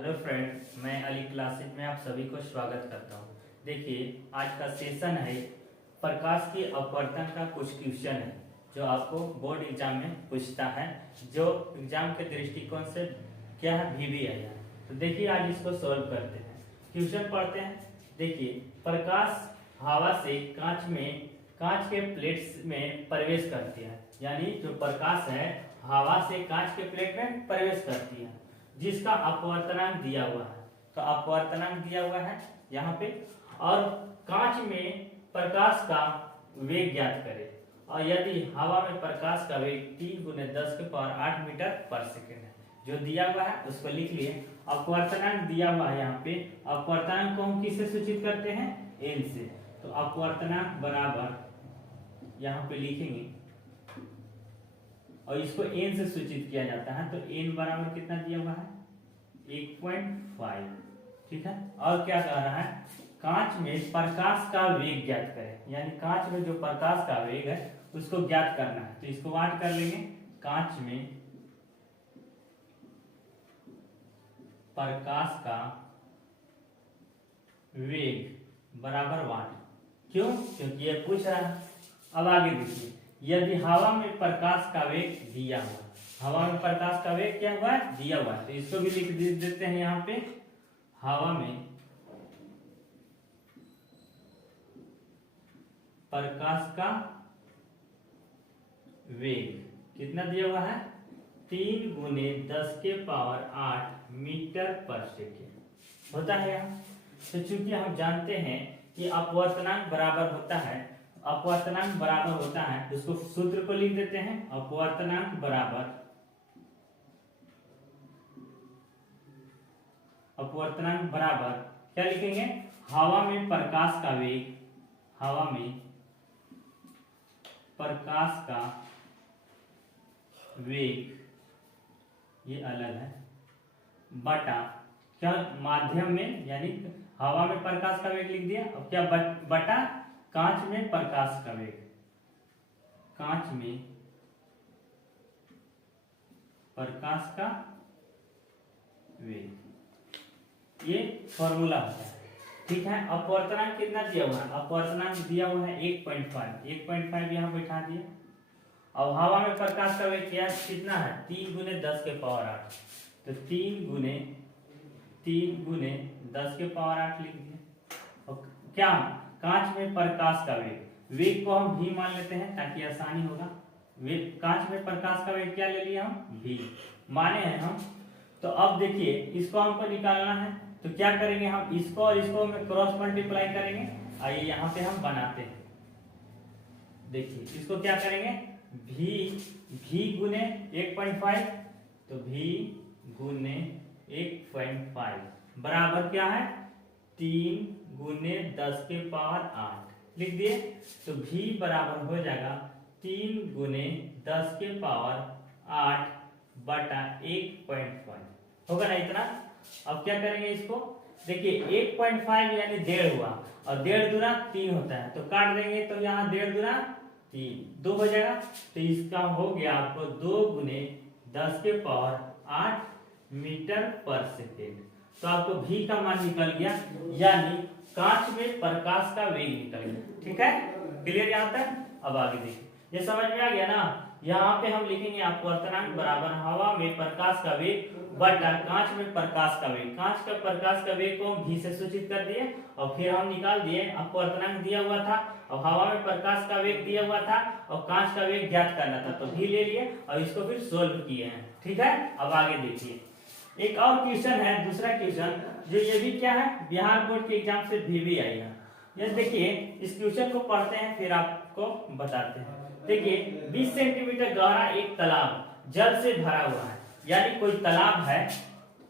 Hello friend, मैं Ali classes में आप सभी को स्वागत करता हूँ। देखिए, आज का सेशन है प्रकाश की अपवर्तन का कुछ क्वेश्चन है जो आपको बोर्ड एग्जाम में पूछता है, जो एग्जाम के दृष्टिकोण से क्या है VBI है। तो देखिए, आज इसको सॉल्व करते हैं। क्वेश्चन पढ़ते हैं। देखिए, प्रकाश हवा से कांच के प्लेट्स में प्रवेश करती है, यानी जो प्रकाश है हवा से कांच के प्लेट में प्रवेश करती है, जिसका अपवर्तनांक दिया हुआ है। तो अपवर्तनांक दिया हुआ है यहाँ पे, और कांच में प्रकाश का वेग ज्ञात करें। और यदि हवा में प्रकाश का वेग 3 × 10⁸ मीटर पर सेकेंड है, जो दिया हुआ है उसको लिख लिए। अपवर्तनांक दिया हुआ है यहाँ पे। अपवर्तनांक को हम किससे सूचित करते हैं? n से। तो अपवर्तनांक बराबर यहाँ पे लिखेंगे और इसको n से सूचित किया जाता है। तो n बराबर कितना दिया हुआ है? 1.5। ठीक है। और क्या कह रहा है? कांच में प्रकाश का वेग ज्ञात करें, यानी कांच में जो प्रकाश का वेग है उसको ज्ञात करना है। तो इसको वाट कर लेंगे। कांच में प्रकाश का वेग बराबर वाट। क्यों? क्योंकि ये पूछ रहा है। अब आगे देखिए, यदि हवा में प्रकाश का वेग दिया हुआ, हवा में प्रकाश का वेग क्या हुआ है? दिया हुआ है। तो इसको भी लिख देते हैं यहाँ पे। हवा में प्रकाश का वेग कितना दिया हुआ है? 3 × 10⁸ मीटर पर सेकेंड होता है यहाँ। तो चूंकि हम जानते हैं कि अपवर्तनांक बराबर होता है, अपवर्तनांक बराबर होता है, उसको सूत्र को लिख देते हैं। अपवर्तनांक बराबर, अपवर्तनांक बराबर क्या लिखेंगे? हवा में प्रकाश का वेग, हवा में प्रकाश का वेग, ये अलग है, बटा क्या माध्यम में, यानी हवा में प्रकाश का वेग लिख दिया। अब क्या बटा कांच में प्रकाश का वेग, कांच में प्रकाश का वेग, ये फॉर्मूला होता है। ठीक है। अपवर्तनांक कितना दिया हुआ है? अपवर्तनांक दिया हुआ है 1.5। 1.5 यहाँ बैठा दिया। और हवा में प्रकाश का वेग क्या कितना है? 3 × 10⁸। तो 3 × 10⁸ लिख दिया। और क्या कांच में प्रकाश का वेग, वेग को हम v मान लेते हैं ताकि आसानी होगा। वेग, कांच में प्रकाश का वेग क्या ले लिया हम? v माने हैं हम। तो अब देखिए, इसको हमको निकालना है। तो क्या करेंगे हम? इसको और इसको में क्रॉस मल्टीप्लाई करेंगे। आइए यहाँ पे हम बनाते हैं। देखिए, इसको क्या करेंगे? v गुने 1.5, तो v गुने 1.5 बराबर क्या है? 3 × 10⁸ लिख दिए। तो v बराबर हो जाएगा 3 × 10⁸ बटा 1.5 होगा ना इतना। अब क्या करेंगे इसको? देखिए, 1.5 यानी 1.5 हुआ, और 1.5 दूना 3 होता है, तो काट देंगे तो यहाँ 1.5 दूना 3, 2 हो जाएगा। तो इसका हो गया आपको 2 × 10⁸ मीटर पर सेकेंड। तो आपको v का मान निकल गया, यानी कांच में प्रकाश का वेग निकल गया। ठीक है, क्लियर यहाँ तक? अब आगे देखिए, ये समझ में आ गया ना। यहाँ पे हम लिखेंगे अपवर्तनांक बराबर हवा में प्रकाश का वेग बटा कांच में प्रकाश का वेग। कांच का प्रकाश का वेग को हम v से सूचित कर दिए, और फिर हम निकाल दिए अपवर्तनांक दिया हुआ था, और हवा में प्रकाश का वेग दिया हुआ था, और कांच का वेग ज्ञात करना था, तो v ले लिए और इसको फिर सोल्व किए हैं। ठीक है। अब आगे देखिए, एक और क्वेश्चन है, दूसरा क्वेश्चन, जो ये भी क्या है? बिहार बोर्ड के एग्जाम से VBI है। ये देखिए, इस क्वेश्चन को पढ़ते हैं फिर आपको बताते हैं। देखिए, 20 सेंटीमीटर गहरा एक तालाब जल से भरा हुआ है, यानी कोई तालाब है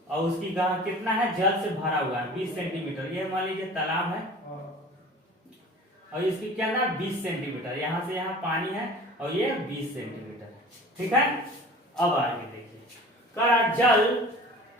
और उसकी गहराई कितना है? जल से भरा हुआ है 20 सेंटीमीटर। ये मान लीजिए तालाब है और इसकी क्या ना 20 सेंटीमीटर, यहाँ से यहाँ पानी है और ये 20 सेंटीमीटर है। ठीक है। अब आगे देखिए, जल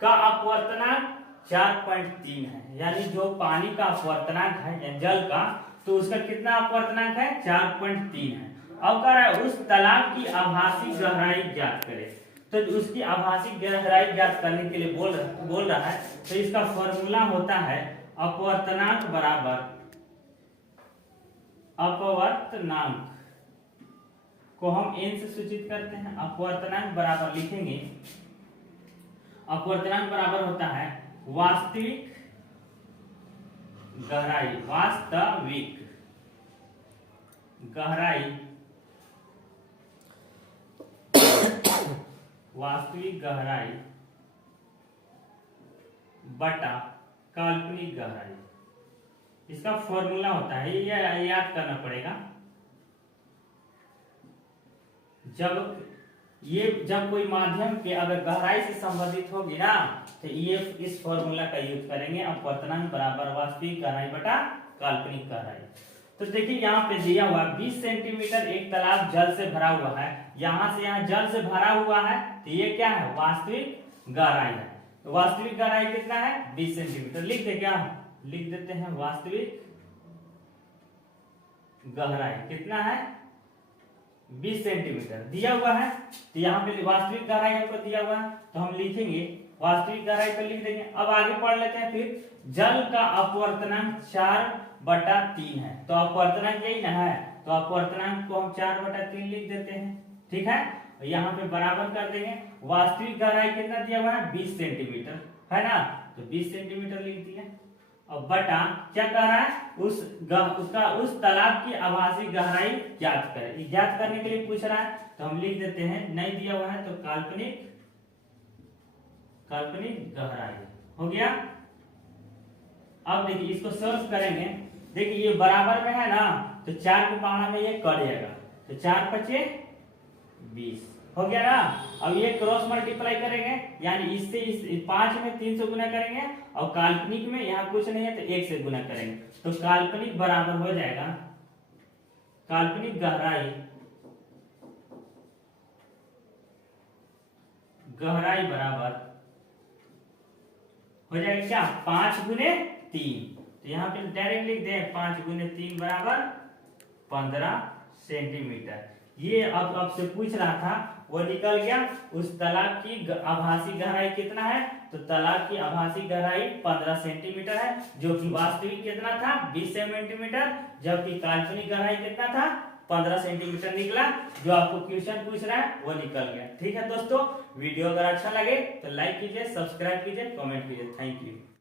का अपवर्तनांक 4.3 है, यानी जो पानी का अपवर्तनांक है या जल का, तो उसका कितना अपवर्तनांक है? 4.3 है। अब कह रहा है उस तालाब की आभासी गहराई ज्ञात करें। तो उसकी आभासी गहराई ज्ञात करने के लिए बोल रहा है। तो इसका फॉर्मूला होता है अपवर्तनांक बराबर, अपवर्तनांक को हम n से सूचित करते हैं। अपवर्तनांक बराबर लिखेंगे, अपवर्तनांक बराबर होता है वास्तविक गहराई, वास्तविक गहराई, वास्तविक गहराई बटा काल्पनिक गहराई। इसका फॉर्मूला होता है, ये याद करना पड़ेगा। जब कोई माध्यम के अगर गहराई से संबंधित होगी ना, तो ये इस फॉर्मूला का यूज करेंगे। अपवर्तनांक बराबर वास्तविक गहराई बटा काल्पनिक गहराई। तो देखिए यहाँ पे दिया हुआ 20 सेंटीमीटर एक तालाब जल से भरा हुआ है, यहाँ से यहाँ जल से भरा हुआ है, तो ये क्या है, वास्तविक गहराई है। तो वास्तविक गहराई कितना है, 20 सेंटीमीटर। लिख दे, क्या लिख देते हैं, वास्तविक गहराई कितना है, 20 सेंटीमीटर दिया हुआ है। तो यहाँ पे वास्तविक गहराई हमको दिया हुआ है, तो हम लिखेंगे वास्तविक गहराई पर लिख देंगे। अब आगे पढ़ लेते हैं फिर। जल का अपवर्तनांक 4/3 है, तो अपवर्तनांक यही ना है, तो अपवर्तनांक को हम 4/3 लिख देते हैं। ठीक है, यहाँ पे बराबर कर देंगे। वास्तविक गहराई कितना दिया हुआ है, 20 सेंटीमीटर है ना, तो 20 सेंटीमीटर लिख दिया। अब बटा क्या कह रहा है, उस तालाब की आभासी गहराई ज्ञात करें। ज्ञात करने के लिए पूछ रहा है, तो हम लिख देते हैं, नहीं दिया हुआ है तो काल्पनिक गहराई हो गया। अब देखिए इसको सॉल्व करेंगे। देखिए ये बराबर में है ना, तो 4 के पावर में ये कटेगा, तो 4 × 5 = 20 हो गया ना। अब ये क्रॉस मल्टीप्लाई करेंगे, यानी इससे इस 5 में 3 से गुना करेंगे, और काल्पनिक में यहाँ कुछ नहीं है तो 1 से गुना करेंगे, तो काल्पनिक बराबर हो जाएगा, काल्पनिक गहराई बराबर हो जाएगा क्या, 5 × 3। तो यहाँ पे डायरेक्ट लिख दें, 5 × 3 बराबर 15 सेंटीमीटर। ये अब से पूछ रहा था, वो निकल गया। उस तालाब की आभासी गहराई कितना है, तो तालाब की आभासी गहराई 15 सेंटीमीटर है, जो कि वास्तविक कितना था, 20 सेंटीमीटर, जबकि काल्पनिक गहराई कितना था, 15 सेंटीमीटर निकला। जो आपको क्वेश्चन पूछ रहा है वो निकल गया। ठीक है दोस्तों, वीडियो अगर अच्छा लगे तो लाइक कीजिए, सब्सक्राइब कीजिए, कमेंट कीजिए। Thank you.